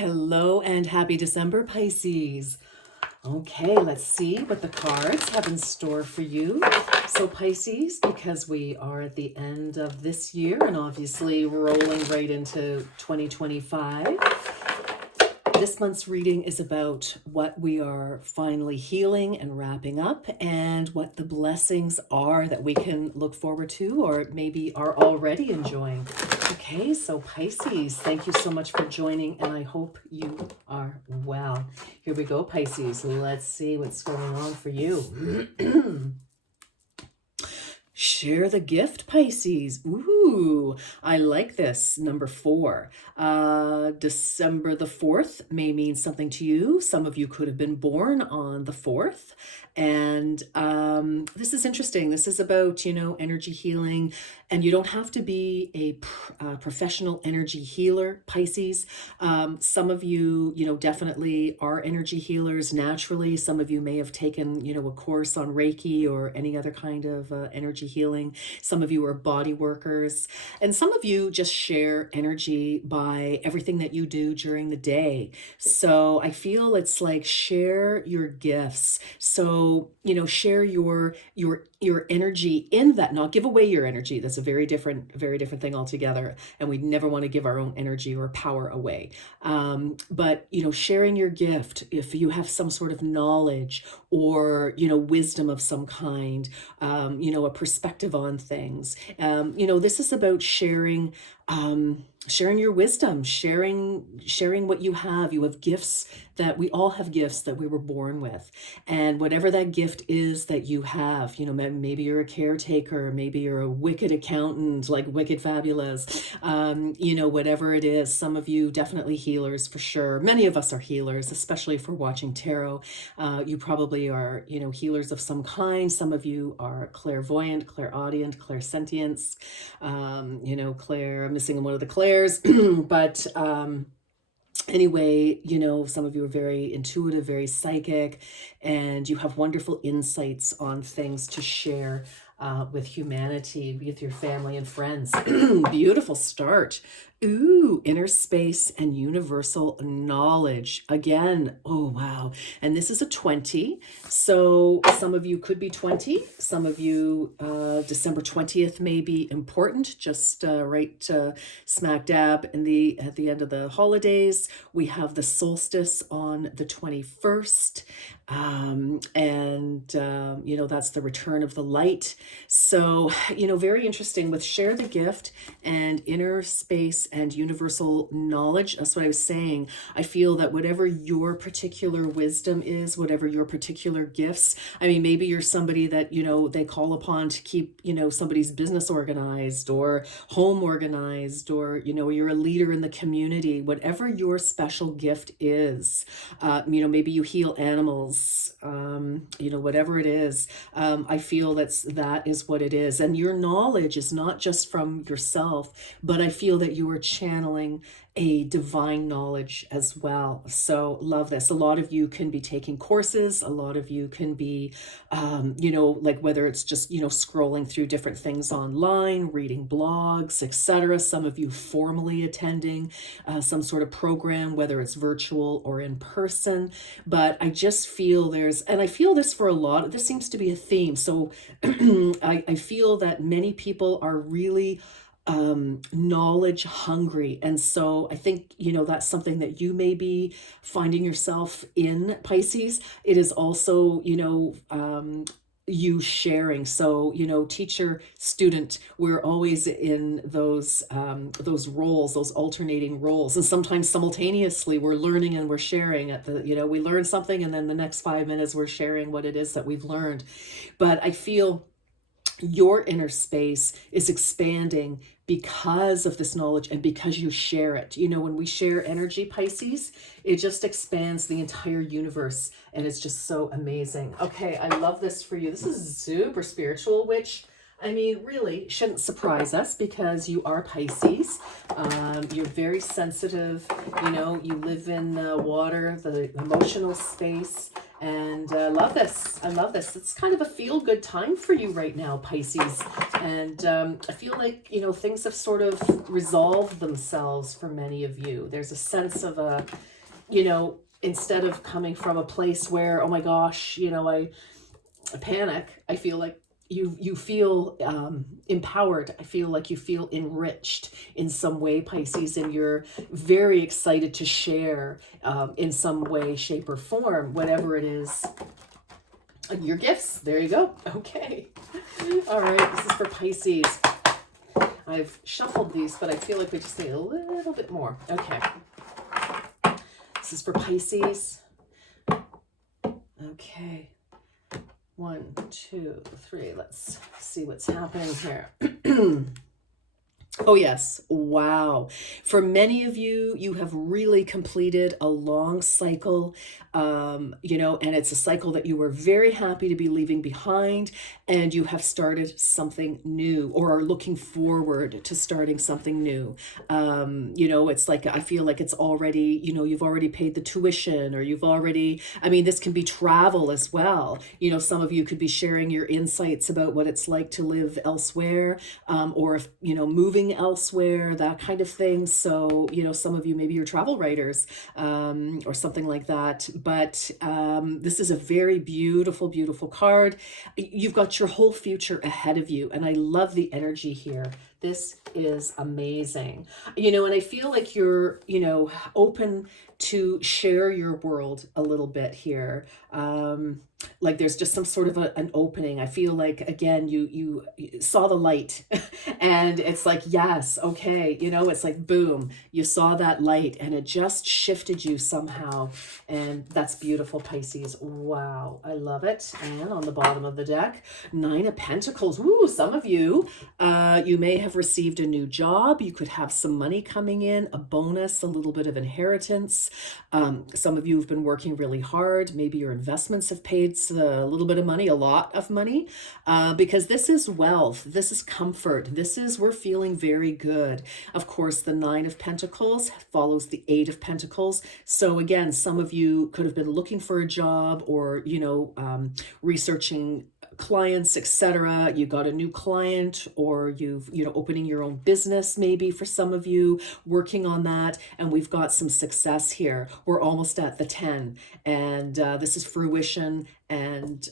Hello and happy December, Pisces. Okay, let's see what the cards have in store for you. So Pisces, because we are at the end of this year and obviously rolling right into 2025, this month's reading is about what we are finally healing and wrapping up and what the blessings are that we can look forward to or maybe are already enjoying. Okay, so Pisces, thank you so much for joining and I hope you are well. Here we go, Pisces. Let's see what's going on for you. Share the gift, Pisces. Ooh, I like this. Number 4. December the 4th may mean something to you. Some of you could have been born on the 4th. And this is interesting. This is about, energy healing. And you don't have to be a professional energy healer, Pisces. Some of you, definitely are energy healers naturally. Some of you may have taken, a course on Reiki or any other kind of energy healing. Some of you are body workers. And some of you just share energy by everything that you do during the day. So I feel it's like share your gifts. So, share your energy in that, not give away your energy. That's a very different thing altogether. And we never want to give our own energy or power away. But, sharing your gift, if you have some sort of knowledge or, wisdom of some kind, a perspective on things, this is about sharing, sharing your wisdom, sharing what you have. You have gifts that we all have, gifts that we were born with. And whatever that gift is that you have, maybe you're a caretaker, maybe you're a wicked accountant, like Wicked Fabulous, whatever it is. Some of you definitely healers for sure. Many of us are healers, especially if we're watching tarot. You probably are, healers of some kind. Some of you are clairvoyant, clairaudient, clairsentience, Claire, I'm missing one of the Claires, but anyway, some of you are very intuitive, very psychic, and you have wonderful insights on things to share with humanity, with your family and friends. Beautiful start. Ooh, inner space and universal knowledge. Again, oh, wow. And this is a 20. So some of you could be 20. Some of you, December 20th may be important, just right smack dab at the end of the holidays. We have the solstice on the 21st. That's the return of the light. So, very interesting with share the gift and inner space and universal knowledge. That's what I was saying. I feel that whatever your particular wisdom is, whatever your particular gifts, maybe you're somebody that, they call upon to keep, somebody's business organized or home organized, or, you're a leader in the community, whatever your special gift is, maybe you heal animals, whatever it is. I feel that is what it is. And your knowledge is not just from yourself, but I feel that you are channeling a divine knowledge as well. So love this. A lot of you can be taking courses. A lot of you can be, like whether it's just, scrolling through different things online, reading blogs, etc. Some of you formally attending some sort of program, whether it's virtual or in person. But I just feel and I feel this for a lot, this seems to be a theme. So I feel that many people are really knowledge hungry. And so I think, that's something that you may be finding yourself in, Pisces. It is also, you sharing. So, teacher, student, we're always in those roles, those alternating roles. And sometimes simultaneously we're learning and we're sharing at the, we learn something and then the next 5 minutes we're sharing what it is that we've learned. But I feel your inner space is expanding because of this knowledge and because you share it. When we share energy, Pisces, it just expands the entire universe and it's just so amazing. Okay, I love this for you. This is super spiritual, which really shouldn't surprise us because you are Pisces. You're very sensitive, you live in water, the emotional space. And I love this. I love this. It's kind of a feel-good time for you right now, Pisces. And I feel like, things have sort of resolved themselves for many of you. There's a sense of instead of coming from a place where, oh my gosh, I panic, I feel like you feel empowered. I feel like you feel enriched in some way, Pisces, and you're very excited to share in some way, shape, or form, whatever it is. Your gifts. There you go. Okay. All right. This is for Pisces. I've shuffled these, but I feel like we just need a little bit more. Okay. This is for Pisces. Okay. 1, 2, 3. Let's see what's happening here. Oh, yes. Wow. For many of you, you have really completed a long cycle, and it's a cycle that you were very happy to be leaving behind, and you have started something new or are looking forward to starting something new. It's like, I feel like it's already, you've already paid the tuition, or this can be travel as well. Some of you could be sharing your insights about what it's like to live elsewhere, or if, moving elsewhere, that kind of thing. So, some of you, maybe you're travel writers, or something like that. But this is a very beautiful, beautiful card. You've got your whole future ahead of you. And I love the energy here. This is amazing. And I feel like you're, open to share your world a little bit here. Like there's just some sort of an opening. I feel like, again, you saw the light and it's like, yes, okay. It's like, boom, you saw that light and it just shifted you somehow. And that's beautiful, Pisces. Wow. I love it. And on the bottom of the deck, 9 of Pentacles. Ooh, some of you, you may have received a new job. You could have some money coming in, a bonus, a little bit of inheritance. Some of you have been working really hard. Maybe your investments have paid a little bit of money, a lot of money, because this is wealth. This is comfort. We're feeling very good. Of course, the 9 of Pentacles follows the 8 of Pentacles. So again, some of you could have been looking for a job or, researching clients, etc. You got a new client, or you've, opening your own business, maybe for some of you, working on that. And we've got some success here. We're almost at the 10, and this is fruition and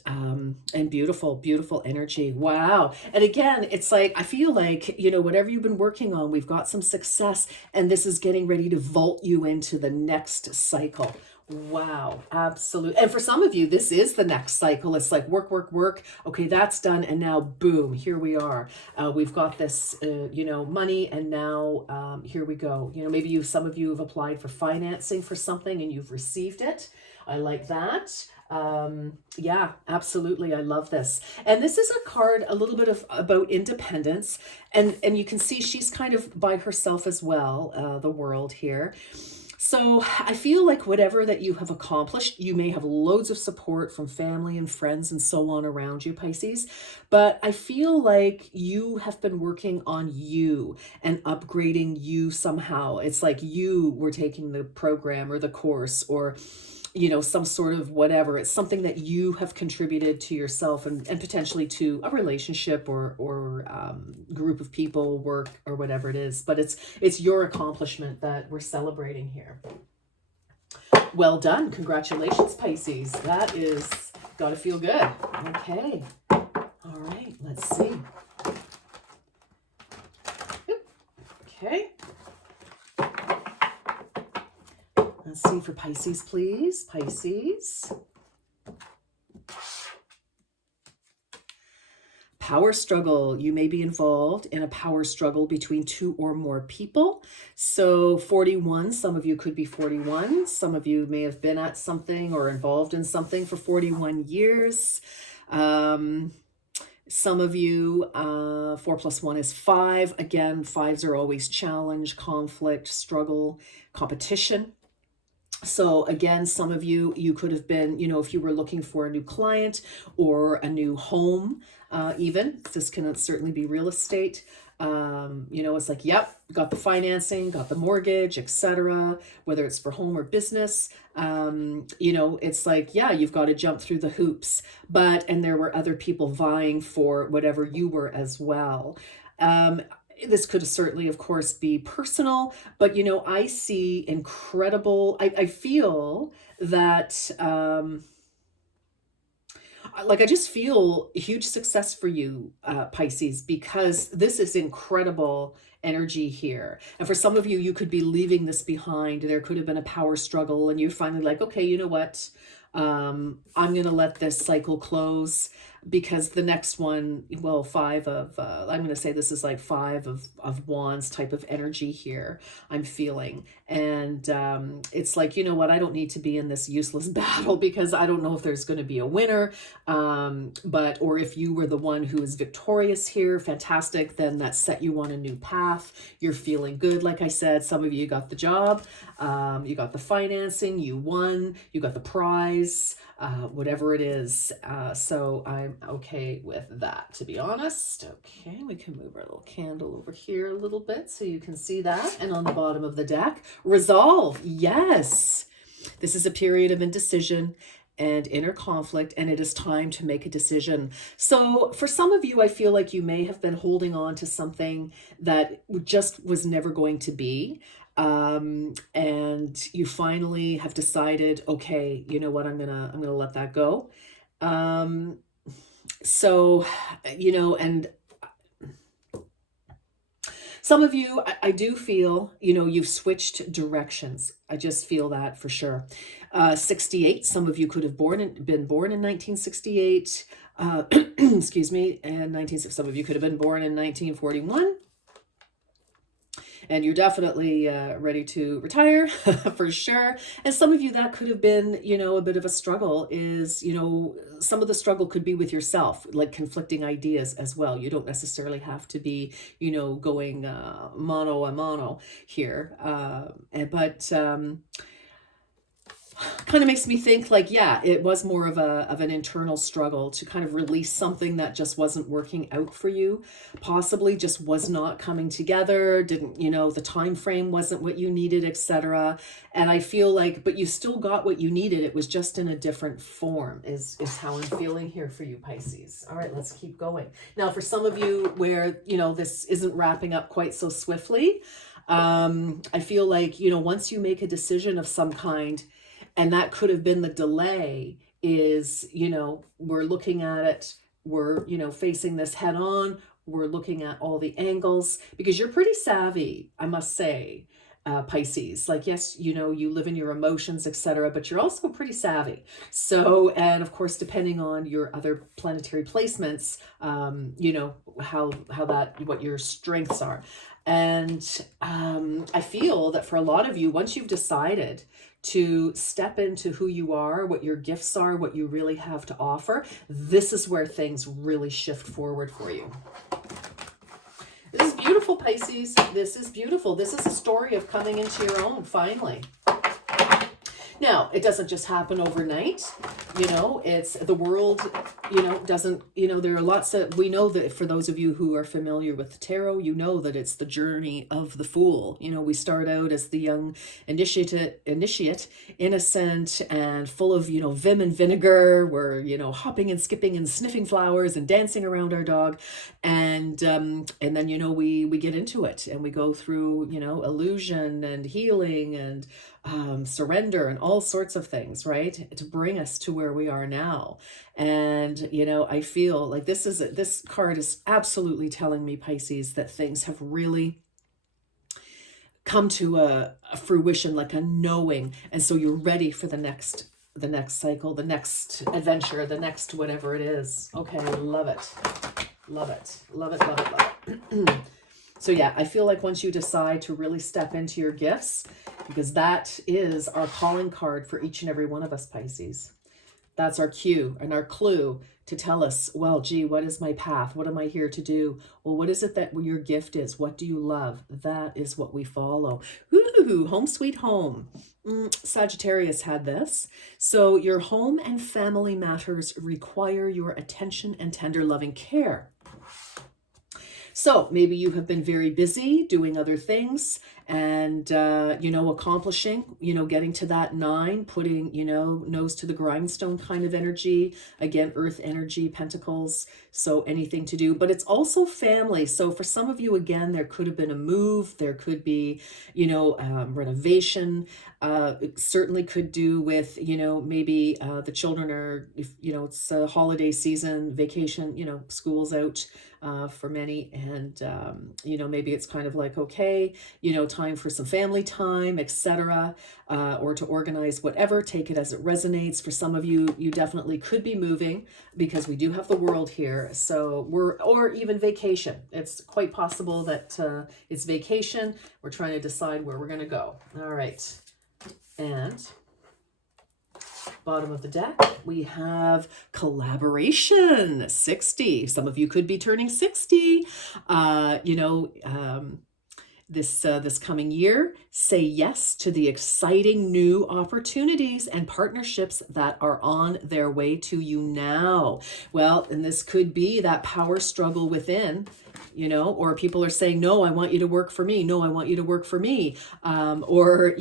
beautiful, beautiful energy. Wow. And again, it's like, I feel like, whatever you've been working on, we've got some success, and this is getting ready to vault you into the next cycle. Wow, absolutely. And for some of you, this is the next cycle. It's like work, work, work. Okay, that's done. And now, boom, here we are. We've got this, money. And now here we go. Maybe some of you have applied for financing for something and you've received it. I like that. Yeah, absolutely. I love this. And this is a card, a little bit about independence. And you can see she's kind of by herself as well, the world here. So I feel like whatever that you have accomplished, you may have loads of support from family and friends and so on around you, Pisces. But I feel like you have been working on you and upgrading you somehow. It's like you were taking the program or the course or some sort of whatever. It's something that you have contributed to yourself and potentially to a relationship or group of people, work, or whatever it is. But it's your accomplishment that we're celebrating here. Well done. Congratulations, Pisces. That is gotta feel good. Okay. All right. Let's see. Okay. Let's see for Pisces, please. Pisces. Power struggle. You may be involved in a power struggle between 2 or more people. So 41, some of you could be 41. Some of you may have been at something or involved in something for 41 years. Some of you, 4 + 1 is 5. Again, 5s are always challenge, conflict, struggle, competition. So again, some of you could have been, if you were looking for a new client or a new home, even, this can certainly be real estate. You know, it's like, yep, got the financing, got the mortgage, etc., whether it's for home or business. You know, it's like, yeah, you've got to jump through the hoops, and there were other people vying for whatever you were as well. This could certainly, of course, be personal, but you know, I see incredible, I feel that, like I just feel a huge success for you, Pisces, because this is incredible energy here. And for some of you, you could be leaving this behind. There could have been a power struggle, and you're finally like, okay, you know what? I'm going to let this cycle close, because the next one, well, I'm going to say this is like five of wands type of energy here I'm feeling. And it's like, you know what? I don't need to be in this useless battle, because I don't know if there's going to be a winner. Or if you were the one who is victorious here, fantastic, then that set you on a new path. You're feeling good. Like I said, some of you got the job, you got the financing, you won, you got the prize, whatever it is. So I'm okay with that, to be honest. Okay, we can move our little candle over here a little bit so you can see that. And on the bottom of the deck, resolve. Yes, this is a period of indecision and inner conflict, and it is time to make a decision. So for some of you, I feel like you may have been holding on to something that just was never going to be. And you finally have decided, okay, you know what, I'm gonna let that go. So, you know, and some of you, I do feel, you know, you've switched directions. I just feel that for sure. 68, some of you could have been born in 1968. Excuse me, and some of you could have been born in 1941. And you're definitely ready to retire for sure. And some of you, that could have been, you know, a bit of a struggle. Is, you know, some of the struggle could be with yourself, like conflicting ideas as well. You don't necessarily have to be, you know, going mano a mano here. But kind of makes me think like, yeah, it was more of an internal struggle to kind of release something that just wasn't working out for you, possibly just was not coming together, didn't, you know, the time frame wasn't what you needed, etc. And I feel like, but you still got what you needed, it was just in a different form, is how I'm feeling here for you, Pisces. All right, let's keep going. Now for some of you where, you know, this isn't wrapping up quite so swiftly, I feel like, you know, once you make a decision of some kind, and that could have been the delay, is, you know, we're looking at it, we're, you know, facing this head on, we're looking at all the angles, because you're pretty savvy, I must say, Pisces. Like, yes, you know, you live in your emotions, etc., but you're also pretty savvy. So, and of course, depending on your other planetary placements, you know, what your strengths are. And I feel that for a lot of you, once you've decided to step into who you are, what your gifts are, what you really have to offer, this is where things really shift forward for you. This is beautiful, Pisces. This is beautiful. This is a story of coming into your own, finally. Now, it doesn't just happen overnight. You know, it's the world, you know, doesn't, you know, there are lots of, we know that for those of you who are familiar with the tarot, you know that it's the journey of the fool. You know, we start out as the young initiate, innocent and full of, you know, vim and vinegar. We're, you know, hopping and skipping and sniffing flowers and dancing around our dog. And then, you know, we get into it and we go through, you know, illusion and healing and surrender and all sorts of things, right, to bring us to where we are now. And you know, I feel like this card is absolutely telling me, Pisces, that things have really come to a fruition, like a knowing, and so you're ready for the next cycle, the next adventure, the next whatever it is. Okay, love it, love it, love it, love it, love it. So yeah, I feel like once you decide to really step into your gifts, because that is our calling card for each and every one of us, Pisces. That's our cue and our clue to tell us, well, gee, what is my path? What am I here to do? Well, what is it that your gift is? What do you love? That is what we follow. Ooh, home sweet home. Sagittarius had this. So your home and family matters require your attention and tender loving care. So maybe you have been very busy doing other things and, accomplishing, getting to that 9, putting, nose to the grindstone kind of energy. Again, earth energy, pentacles. So anything to do, but it's also family. So for some of you, again, there could have been a move. There could be, renovation. It certainly could do with, maybe the children are, if, it's a holiday season, vacation, school's out for many. And, maybe it's kind of like, okay, time for some family time, etc. Or to organize whatever, take it as it resonates. For some of you, you definitely could be moving because we do have the world here. So or even vacation. It's quite possible that it's vacation. We're trying to decide where we're going to go. All right. And bottom of the deck, we have collaboration, 60. Some of you could be turning 60. This coming year, say yes to the exciting new opportunities and partnerships that are on their way to you now. Well, and this could be that power struggle within, or people are saying, no, I want you to work for me. No, I want you to work for me. Or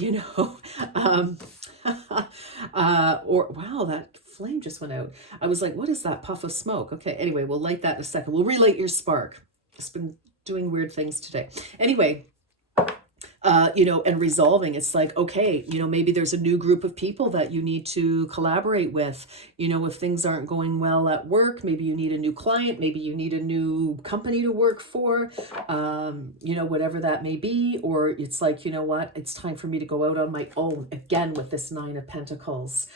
wow, that flame just went out. I was like, what is that puff of smoke? Okay, anyway, we'll light that in a second. We'll relight your spark. It's been doing weird things today. Anyway, and resolving. It's like, okay, maybe there's a new group of people that you need to collaborate with. If things aren't going well at work, maybe you need a new client, maybe you need a new company to work for, whatever that may be. Or it's like, what, it's time for me to go out on my own again with this 9 of Pentacles.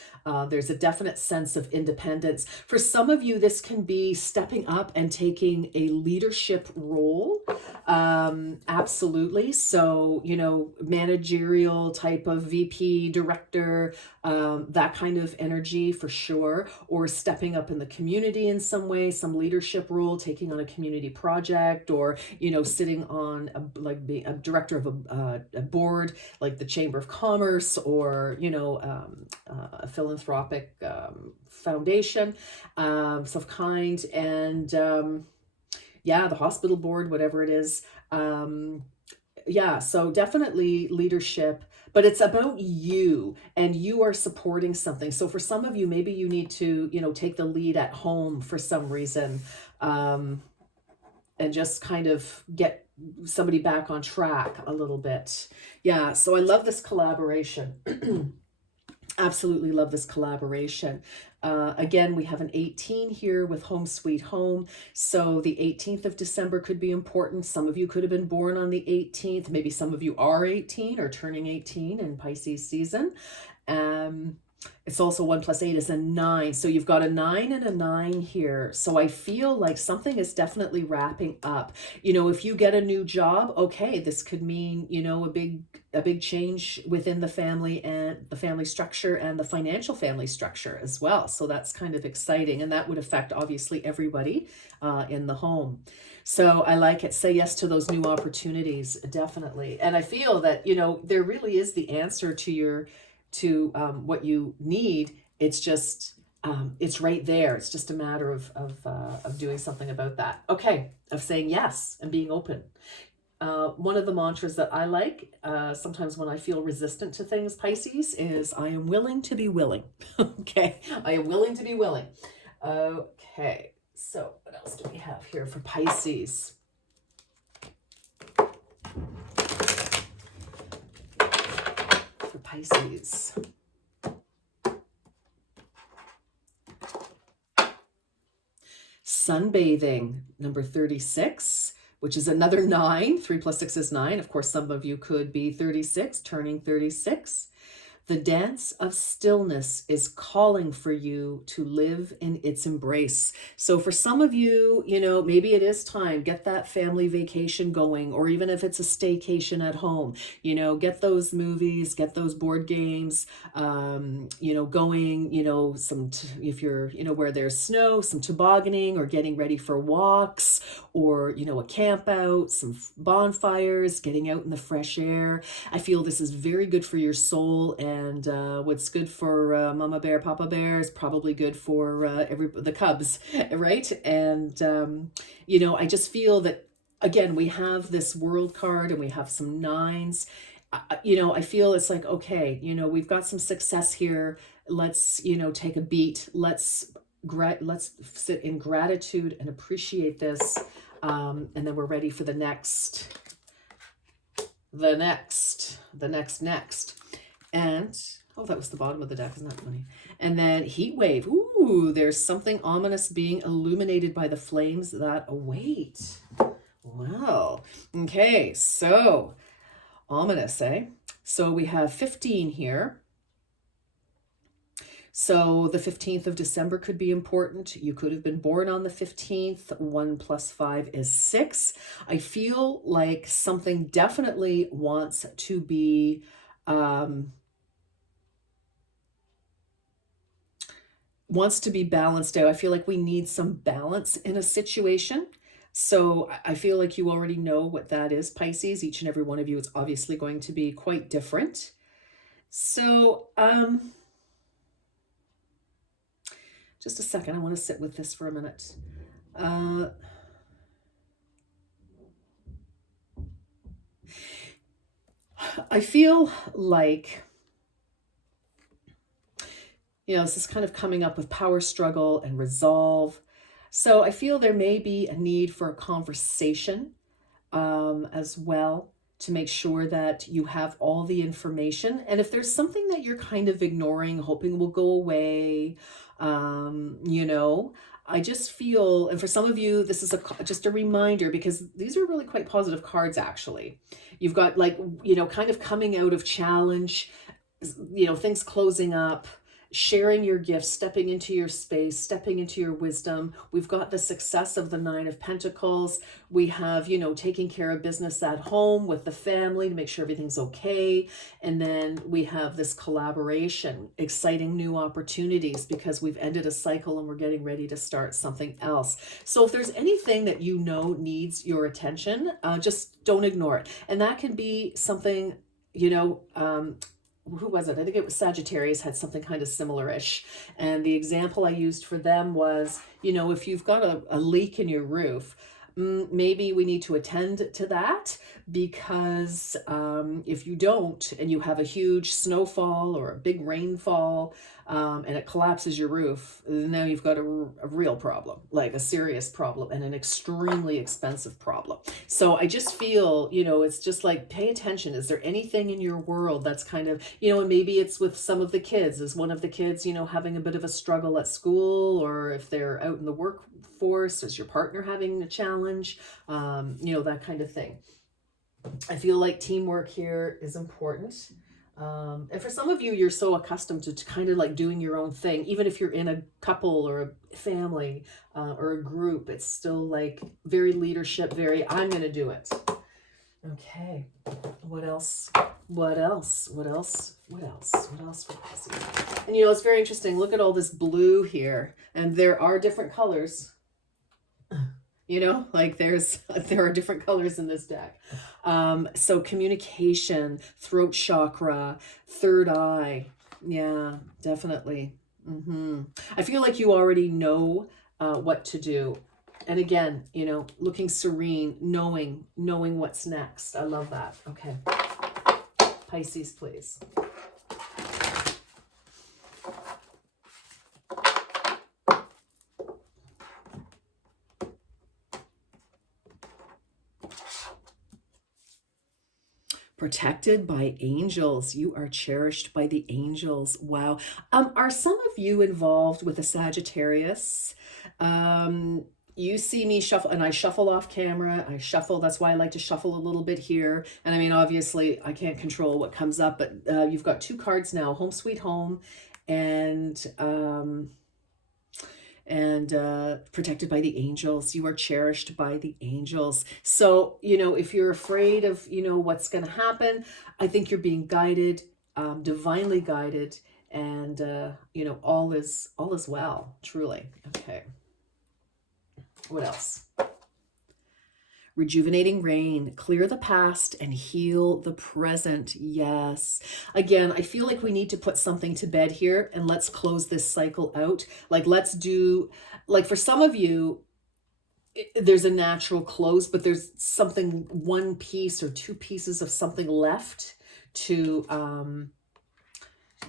There's a definite sense of independence. For some of you, this can be stepping up and taking a leadership role. Absolutely. So, managerial type of VP, director, that kind of energy for sure. Or stepping up in the community in some way, some leadership role, taking on a community project, or, sitting on being a director of a board, like the Chamber of Commerce, or, a philanthropic foundation of kind, and the hospital board, whatever it is. So definitely leadership, but it's about you, and you are supporting something. So for some of you, maybe you need to, take the lead at home for some reason, and just kind of get somebody back on track a little bit. Yeah, so I love this collaboration. Absolutely love this collaboration. Again, we have an 18 here with home sweet home. So the 18th of December could be important. Some of you could have been born on the 18th. Maybe some of you are 18 or turning 18 in Pisces season. It's also 1 + 8 is a 9. So you've got a 9 and a 9 here. So I feel like something is definitely wrapping up. If you get a new job, okay, this could mean, a big change within the family and the family structure and the financial family structure as well. So that's kind of exciting. And that would affect obviously everybody in the home. So I like it. Say yes to those new opportunities, definitely. And I feel that, there really is the answer to what you need. It's just, it's right there. It's just a matter of doing something about that. Okay. Of saying yes and being open. One of the mantras that I like, sometimes when I feel resistant to things, Pisces, is I am willing to be willing. Okay. I am willing to be willing. Okay. So what else do we have here for Pisces? For Pisces. Sunbathing, number 36, which is another 9. 3 + 6 is 9. Of course, some of you could be 36, turning 36. The dance of stillness is calling for you to live in its embrace. So for some of you, maybe it is time, get that family vacation going, or even if it's a staycation at home, get those movies, get those board games, going, if you're, where there's snow, some tobogganing, or getting ready for walks, or, a camp out, some bonfires, getting out in the fresh air. I feel this is very good for your soul, and what's good for Mama Bear, Papa Bear is probably good for the cubs, right? And I just feel that again, we have this world card and we have some nines. You know, I feel it's like, okay, you know, we've got some success here. Let's, you know, take a beat. Let's sit in gratitude and appreciate this. And then we're ready for the next. And, oh, that was the bottom of the deck. Isn't that funny? And then heat wave. Ooh, there's something ominous being illuminated by the flames that await. Wow. Okay, so ominous, eh? So we have 15 here. So the 15th of December could be important. You could have been born on the 15th. 1 + 5 is 6. I feel like something definitely wants to be balanced out. I feel like we need some balance in a situation. So I feel like you already know what that is, Pisces. Each and every one of you is obviously going to be quite different. So, just a second. I want to sit with this for a minute. I feel like, you know, this is kind of coming up with power struggle and resolve. So I feel there may be a need for a conversation as well, to make sure that you have all the information. And if there's something that you're kind of ignoring, hoping will go away, you know, I just feel, and for some of you, this is just a reminder, because these are really quite positive cards, actually. You've got, like, you know, kind of coming out of challenge, you know, things closing up, sharing your gifts, stepping into your space, stepping into your wisdom. We've got the success of the 9 of Pentacles. We have, you know, taking care of business at home with the family to make sure everything's okay. And then we have this collaboration, exciting new opportunities, because we've ended a cycle and we're getting ready to start something else. So if there's anything that you know needs your attention, just don't ignore it. And that can be something, you know, who was it? I think it was Sagittarius had something kind of similar-ish. And the example I used for them was, you know, if you've got a leak in your roof, maybe we need to attend to that, because if you don't, and you have a huge snowfall or a big rainfall, and it collapses your roof, now you've got a real problem, like a serious problem, and an extremely expensive problem. So I just feel, you know, it's just like, pay attention. Is there anything in your world that's kind of, you know, and maybe it's with some of the kids. Is one of the kids, you know, having a bit of a struggle at school, or if they're out in the workforce, is your partner having a challenge, you know, that kind of thing. I feel like teamwork here is important. And for some of you, you're so accustomed to kind of like doing your own thing. Even if you're in a couple or a family or a group, it's still like very leadership, very, I'm going to do it. Okay. What else? What else? What else? What else? What else? What else? And you know, it's very interesting. Look at all this blue here. And there are different colors. You know, like there are different colors in this deck. So communication, throat chakra, third eye. Yeah, definitely. I feel like you already know what to do. And again, you know, looking serene, knowing what's next. I love that. Okay. Pisces, please. Protected by angels. You are cherished by the angels. Wow. Are some of you involved with a Sagittarius? You see me shuffle, and I shuffle off camera. I shuffle. That's why I like to shuffle a little bit here. And I mean, obviously, I can't control what comes up, but you've got 2 cards now, Home Sweet Home and protected by the angels. You are cherished by the angels. So, you know, if you're afraid of, you know, what's going to happen, I think you're being guided, divinely guided, and, you know, all is well, truly. Okay. What else? Rejuvenating rain, clear the past and heal the present. Yes. Again, I feel like we need to put something to bed here, and let's close this cycle out. Like, let's do, like, for some of you, there's a natural close, but there's something, one piece or two pieces of something left to,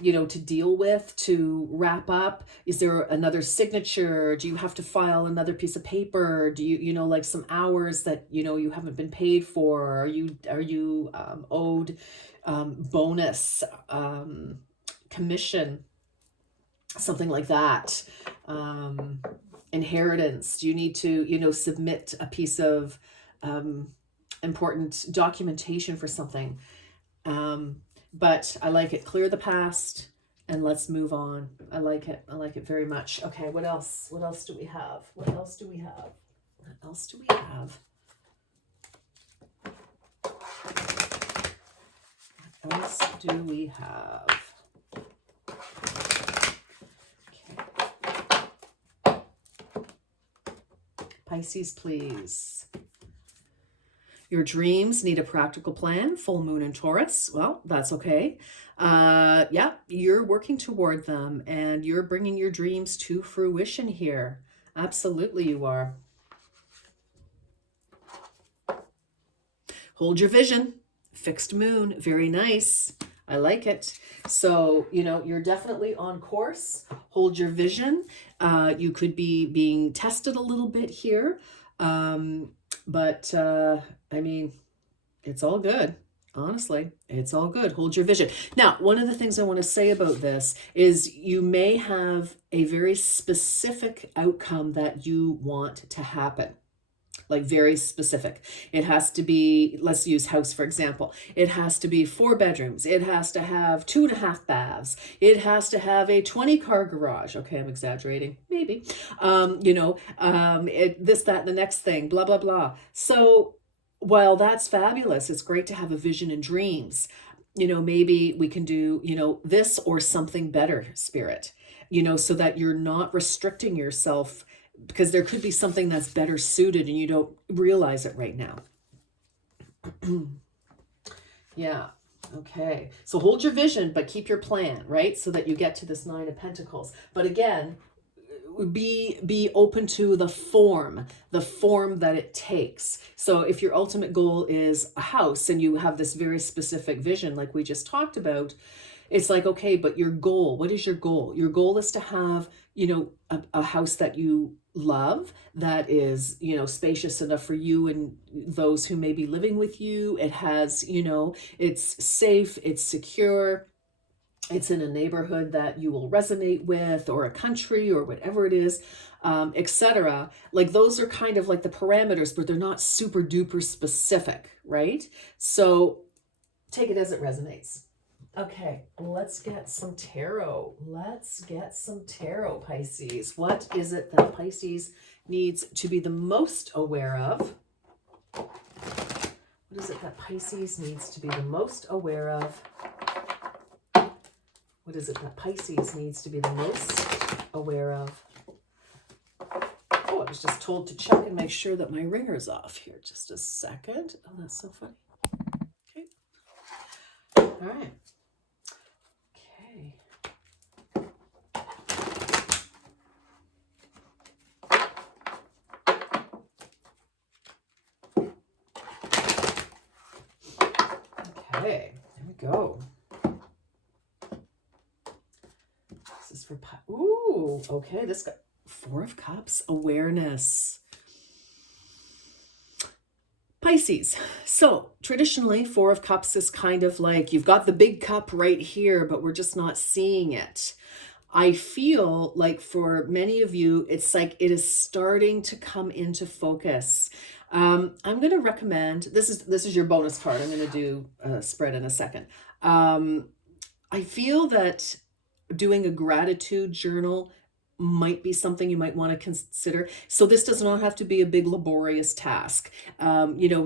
to deal with, to wrap up. Is there another signature? Do you have to file another piece of paper? Do you, like some hours that, you haven't been paid for? Are you owed bonus, commission, something like that? Inheritance. Do you need to, submit a piece of important documentation for something? But I like it. Clear the past and let's move on. I like it. I like it very much. Okay, what else? What else do we have? What else do we have? What else do we have? What else do we have? Okay. Pisces, please. Your dreams need a practical plan. Full moon in Taurus. Well, that's okay. Yeah, you're working toward them and you're bringing your dreams to fruition here. Absolutely, you are. Hold your vision. Fixed moon. Very nice. I like it. So, you're definitely on course. Hold your vision. You could be being tested a little bit here. But I mean, it's all good. Honestly, it's all good. Hold your vision. Now, one of the things I want to say about this is you may have a very specific outcome that you want to happen. Like very specific. It has to be, let's use house for example. It has to be 4 bedrooms. It has to have 2.5 baths. It has to have a 20-car garage. Okay, I'm exaggerating, maybe. This, that, and the next thing, blah, blah, blah. So while that's fabulous, it's great to have a vision and dreams. Maybe we can do, this or something better, Spirit, so that you're not restricting yourself, because there could be something that's better suited and you don't realize it right now. Yeah. Okay. So hold your vision, but keep your plan, right? So that you get to this 9 of Pentacles. But again, be open to the form that it takes. So if your ultimate goal is a house and you have this very specific vision, like we just talked about, it's like, okay, but your goal, what is your goal? Your goal is to have, a house that you love, that is, spacious enough for you and those who may be living with you. It has, it's safe, it's secure, it's in a neighborhood that you will resonate with, or a country, or whatever it is, etc. Like those are kind of like the parameters, but they're not super duper specific, right? So take it as it resonates. Okay, let's get some tarot. Let's get some tarot, Pisces. What is it that Pisces needs to be the most aware of? What is it that Pisces needs to be the most aware of? What is it that Pisces needs to be the most aware of? Oh, I was just told to check and make sure that my ringer's off here. Just a second. Oh, that's so funny. Okay. All right. Okay, there we go. This is for, ooh, okay, this got 4 of Cups, awareness. Pisces. So traditionally, 4 of Cups is kind of like you've got the big cup right here, but we're just not seeing it. I feel like for many of you, it's like it is starting to come into focus. I'm going to recommend, this is your bonus card. I'm going to do a spread in a second. I feel that doing a gratitude journal might be something you might want to consider. So this does not have to be a big laborious task.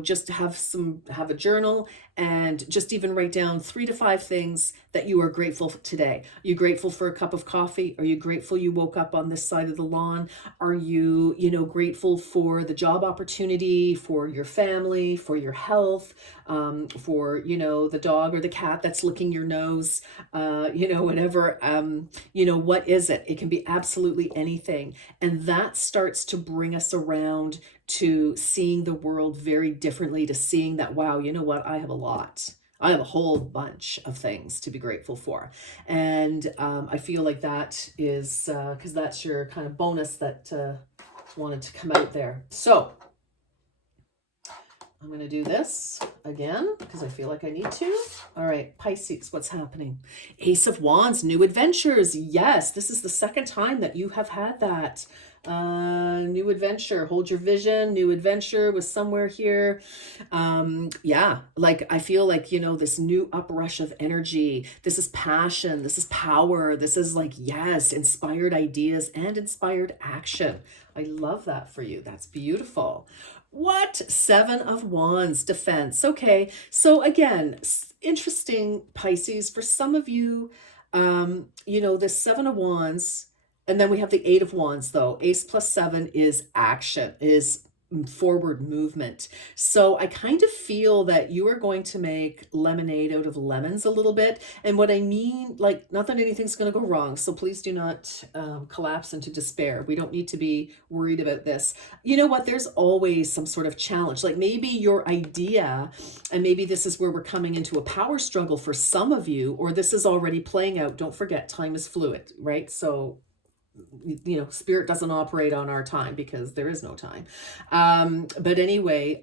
Just have a journal and just even write down 3 to 5 things that you are grateful for today. Are you grateful for a cup of coffee? Are you grateful you woke up on this side of the lawn? Are you, grateful for the job opportunity, for your family, for your health, for, the dog or the cat that's licking your nose, whatever, what is it? It can be absolutely absolutely anything. And that starts to bring us around to seeing the world very differently, to seeing that, wow, you know what? I have a lot. I have a whole bunch of things to be grateful for. And I feel like that is because that's your kind of bonus that wanted to come out there. So I'm going to do this again because I feel like I need to. All right, Pisces, what's happening? Ace of Wands, new adventures. Yes, this is the second time that you have had that. New adventure, hold your vision, new adventure was somewhere here. Yeah, like I feel like, you know, this new uprush of energy. This is passion, this is power, this is like, yes, inspired ideas and inspired action. I love that for you. That's beautiful. What? Seven of Wands, defense. Okay. So again, interesting, Pisces. For some of you, you know, this Seven of Wands, and then we have the Eight of Wands, though. Ace plus seven is action, is forward movement. So I kind of feel that you are going to make lemonade out of lemons a little bit. And what I mean, like, not that anything's going to go wrong. So please do not collapse into despair. We don't need to be worried about this. You know what? There's always some sort of challenge. Like maybe your idea, and maybe this is where we're coming into a power struggle for some of you, or this is already playing out. Don't forget, time is fluid, right? So you know, spirit doesn't operate on our time because there is no time. But anyway,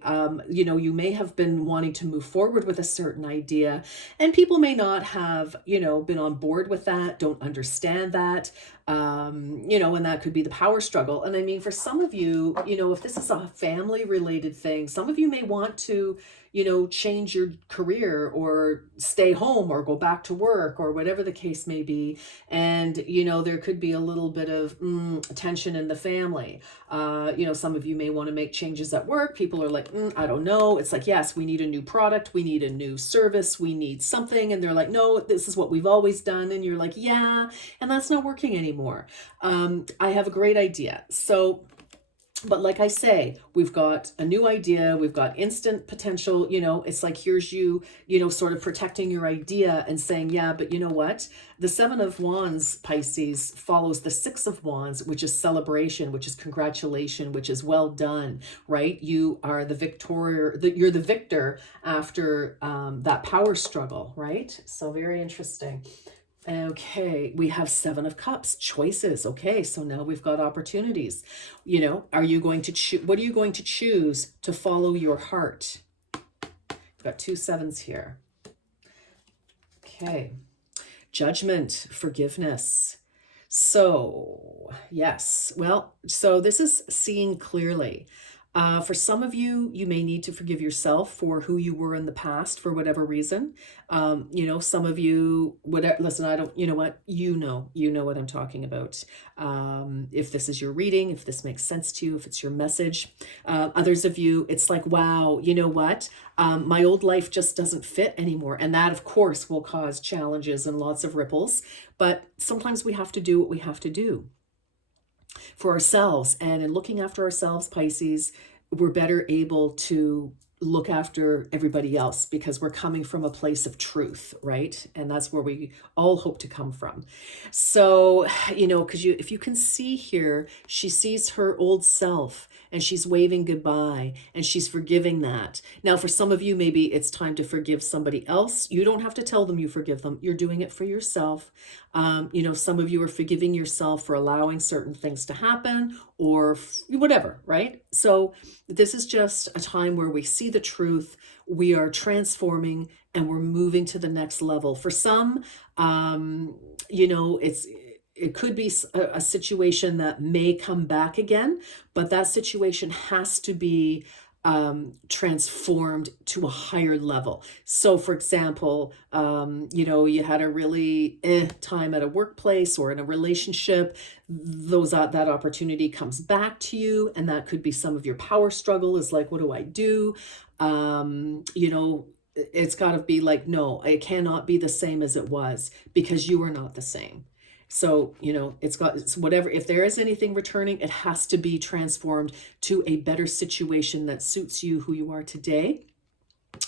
you know, you may have been wanting to move forward with a certain idea and people may not have, you know, been on board with that, don't understand that, you know, and that could be the power struggle. And I mean, for some of you, you know, if this is a family related thing, some of you may want to, you know, change your career or stay home or go back to work or whatever the case may be. And, you know, there could be a little bit of tension in the family. You know, some of you may want to make changes at work. People are like, I don't know. It's like, yes, we need a new product. We need a new service. We need something. And they're like, no, this is what we've always done. And you're like, yeah, and that's not working anymore. I have a great idea. So, but like I say, we've got a new idea, we've got instant potential, you know, it's like, here's you, you know, sort of protecting your idea and saying, yeah, but you know what? The Seven of Wands, Pisces, follows the Six of Wands, which is celebration, which is congratulation, which is well done, right? You are the victor, you're the victor after that power struggle, right? So very interesting. Okay, we have Seven of Cups, choices. Okay, so now we've got opportunities. You know, are you going to choose? What are you going to choose to follow your heart? We've got two sevens here. Okay, Judgment, forgiveness. So, yes, well, so this is seeing clearly. For some of you, you may need to forgive yourself for who you were in the past for whatever reason. You know, some of you, whatever, listen, I don't, you know what, you know what I'm talking about. If this is your reading, if this makes sense to you, if it's your message. Others of you, it's like, wow, you know what? My old life just doesn't fit anymore. And that, of course, will cause challenges and lots of ripples. But sometimes we have to do what we have to do for ourselves. And in looking after ourselves, Pisces, we're better able to look after everybody else because we're coming from a place of truth, right? And that's where we all hope to come from. So, you know, because if you can see here, she sees her old self and she's waving goodbye and she's forgiving that. Now, for some of you, maybe it's time to forgive somebody else. You don't have to tell them you forgive them. You're doing it for yourself. You know, some of you are forgiving yourself for allowing certain things to happen or whatever, right? So this is just a time where we see the truth, we are transforming, and we're moving to the next level. For some, you know, it could be a situation that may come back again, but that situation has to be transformed to a higher level. So for example, you know, you had a really time at a workplace or in a relationship, that opportunity comes back to you, and that could be some of your power struggle is like, what do I do? You know, it's got to be like, no, it cannot be the same as it was because you are not the same. So, you know, it's whatever, if there is anything returning, it has to be transformed to a better situation that suits you, who you are today.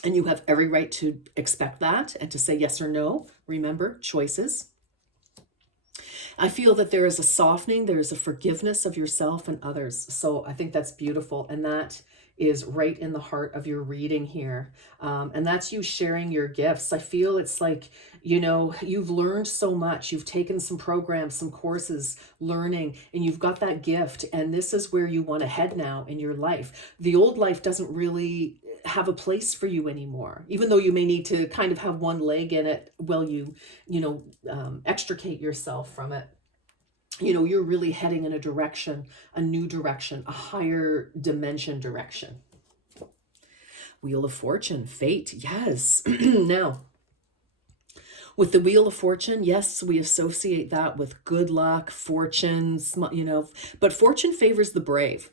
And you have every right to expect that and to say yes or no. Remember, choices. I feel that there is a softening, there is a forgiveness of yourself and others. So I think that's beautiful. And that is right in the heart of your reading here. And that's you sharing your gifts. I feel it's like, you know, you've learned so much. You've taken some programs, some courses, learning, and you've got that gift. And this is where you want to head now in your life. The old life doesn't really have a place for you anymore, even though you may need to kind of have one leg in it while extricate yourself from it. You know, you're really heading in a direction, a new direction, a higher dimension direction. Wheel of Fortune, fate, yes. Now, with the Wheel of Fortune, yes, we associate that with good luck, fortunes, you know, but fortune favors the brave.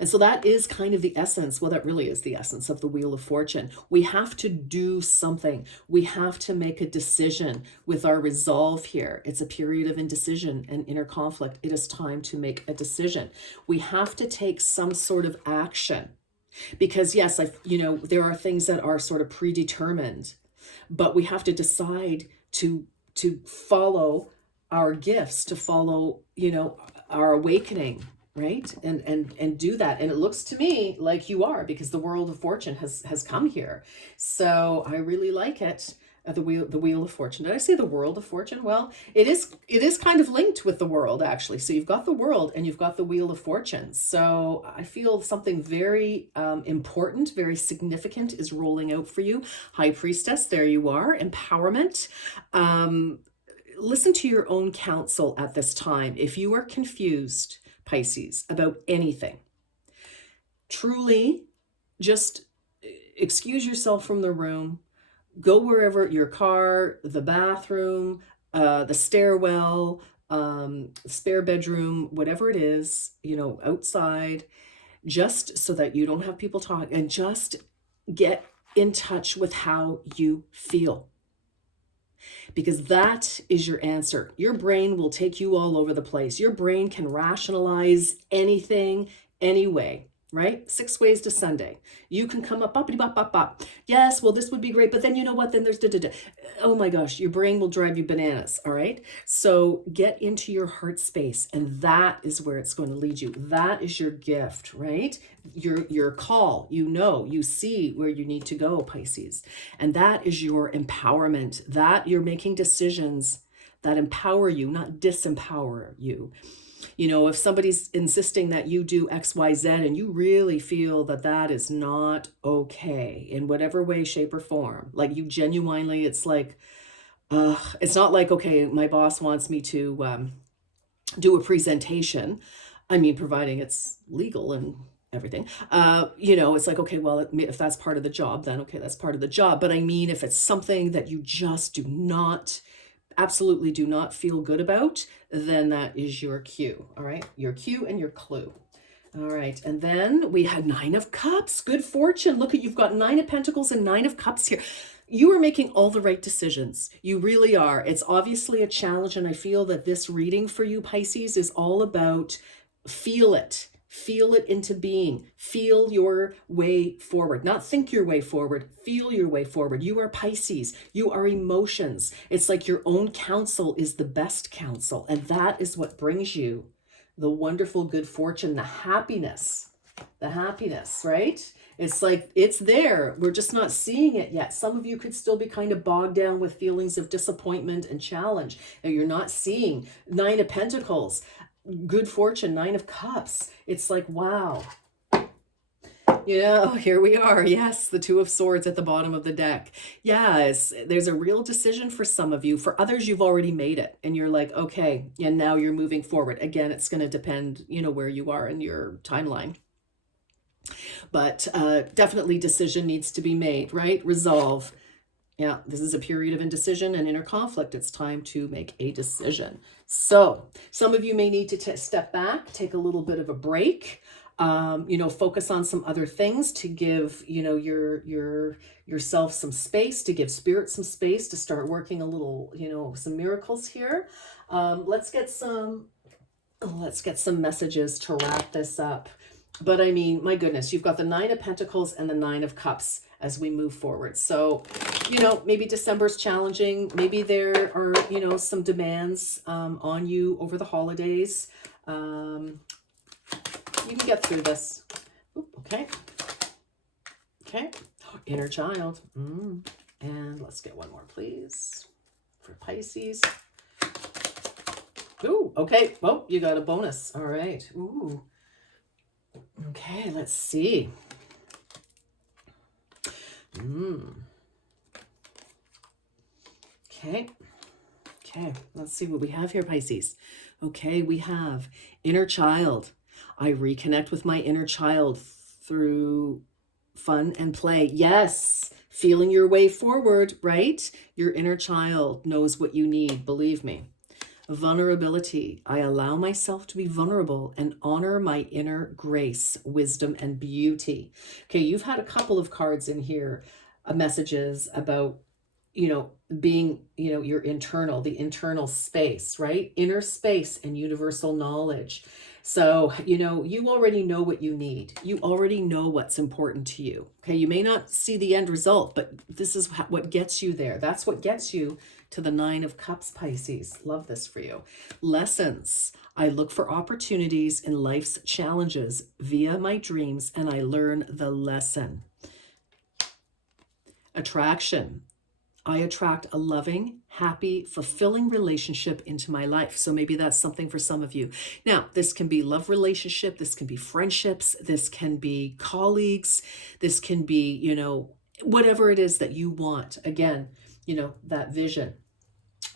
And so that is kind of the essence. Well, that really is the essence of the Wheel of Fortune. We have to do something. We have to make a decision with our resolve here. It's a period of indecision and inner conflict. It is time to make a decision. We have to take some sort of action because yes, there are things that are sort of predetermined, but we have to decide to follow our gifts, to follow, our awakening, right? And do that. And it looks to me like you are, because the World of Fortune has come here. So I really like it. The wheel of Fortune. Did I say the World of Fortune? Well, it is kind of linked with the world, actually. So you've got the world and you've got the Wheel of Fortune. So I feel something very important, very significant is rolling out for you. High Priestess, there you are. Empowerment. Listen to your own counsel at this time. If you are confused, Pisces, about anything, truly just excuse yourself from the room. Go wherever, your car, the bathroom, the stairwell, spare bedroom, whatever it is, outside, just so that you don't have people talk, and just get in touch with how you feel. Because that is your answer. Your brain will take you all over the place. Your brain can rationalize anything, anyway, right? 6 ways to Sunday. You can come up, bop. Yes, well, this would be great. But then you know what? Then there's da. Oh my gosh, your brain will drive you bananas. All right. So get into your heart space. And that is where it's going to lead you. That is your gift, right? Your call, you see where you need to go, Pisces. And that is your empowerment, that you're making decisions that empower you, not disempower you. If somebody's insisting that you do X, Y, Z, and you really feel that that is not okay in whatever way, shape, or form, like you genuinely, it's like, it's not like, okay, my boss wants me to do a presentation. I mean, providing it's legal and everything, it's like, okay, well, if that's part of the job, then okay, that's part of the job. But I mean, if it's something that you just absolutely do not feel good about, then that is your cue. All right. Your cue and your clue. All right. And then we had 9 of Cups, good fortune. Look, you've got 9 of Pentacles and 9 of Cups here. You are making all the right decisions. You really are. It's obviously a challenge. And I feel that this reading for you, Pisces, is all about feel it into being, feel your way forward, not think your way forward, feel your way forward. You are Pisces. You are emotions. It's like your own counsel is the best counsel. And that is what brings you the wonderful good fortune, the happiness, right? It's like, it's there. We're just not seeing it yet. Some of you could still be kind of bogged down with feelings of disappointment and challenge that you're not seeing. 9 of Pentacles, good fortune, 9 of Cups. It's like, wow. Here we are. Yes, the 2 of Swords at the bottom of the deck. Yes, there's a real decision for some of you. For others, you've already made it. And you're like, okay, and now you're moving forward. Again, it's going to depend, where you are in your timeline. But definitely decision needs to be made, right? Resolve. Yeah, this is a period of indecision and inner conflict. It's time to make a decision. So some of you may need to step back, take a little bit of a break, focus on some other things to give, yourself some space, to give spirit some space to start working a little, some miracles here. Let's get some messages to wrap this up. But I mean, my goodness, you've got the 9 of Pentacles and the 9 of Cups as we move forward. So you know, maybe December's challenging. Maybe there are, you know, some demands on you over the holidays. You can get through this. Oop, okay. Okay. Inner child. And let's get one more, please, for Pisces. Ooh, okay. Well, you got a bonus. All right. Ooh. Okay, let's see. Okay. Okay, let's see what we have here, Pisces. Okay, we have inner child. I reconnect with my inner child through fun and play. Yes, feeling your way forward, right? Your inner child knows what you need, believe me. Vulnerability. I allow myself to be vulnerable and honor my inner grace, wisdom, and beauty. Okay, you've had a couple of cards in here, messages about, you know, being, you know, your internal, the internal space, right? Inner space and universal knowledge. So, you know, you already know what you need. You already know what's important to you. Okay, you may not see the end result, but this is what gets you there. That's what gets you to the 9 of Cups, Pisces. Love this for you. Lessons. I look for opportunities in life's challenges via my dreams, and I learn the lesson. Attraction. I attract a loving, happy, fulfilling relationship into my life. So maybe that's something for some of you. Now, this can be love relationship. This can be friendships. This can be colleagues. This can be, you know, whatever it is that you want. Again, you know, that vision.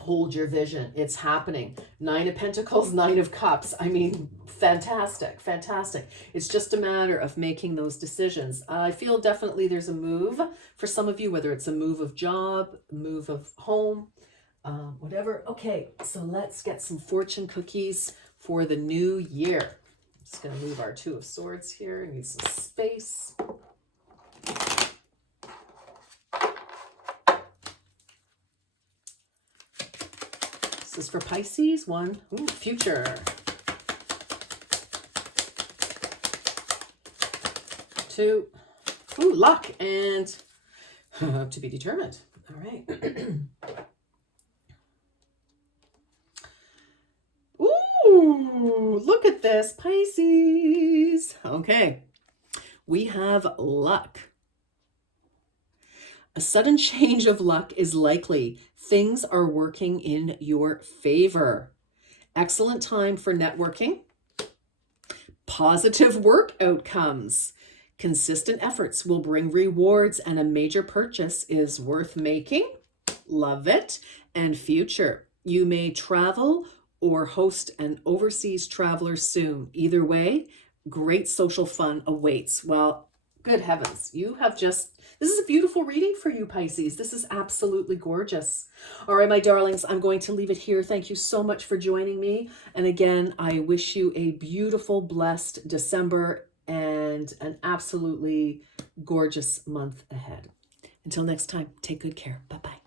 Hold your vision. It's happening. 9 of Pentacles, 9 of Cups. I mean, fantastic, fantastic. It's just a matter of making those decisions. I feel definitely there's a move for some of you, whether it's a move of job, move of home, whatever. Okay, so let's get some fortune cookies for the new year. I'm just going to move our 2 of Swords here. I need some space. This is for Pisces. 1, ooh, future. 2, ooh, luck, and to be determined. All right. Ooh, look at this, Pisces. Okay, we have luck. A sudden change of luck is likely. Things are working in your favor. Excellent time for networking. Positive work outcomes. Consistent efforts will bring rewards, and a major purchase is worth making. Love it. And future. You may travel or host an overseas traveler soon. Either way, great social fun awaits. Well, good heavens, you have just, this is a beautiful reading for you, Pisces. This is absolutely gorgeous. All right, my darlings, I'm going to leave it here. Thank you so much for joining me. And again, I wish you a beautiful, blessed December and an absolutely gorgeous month ahead. Until next time, take good care. Bye-bye.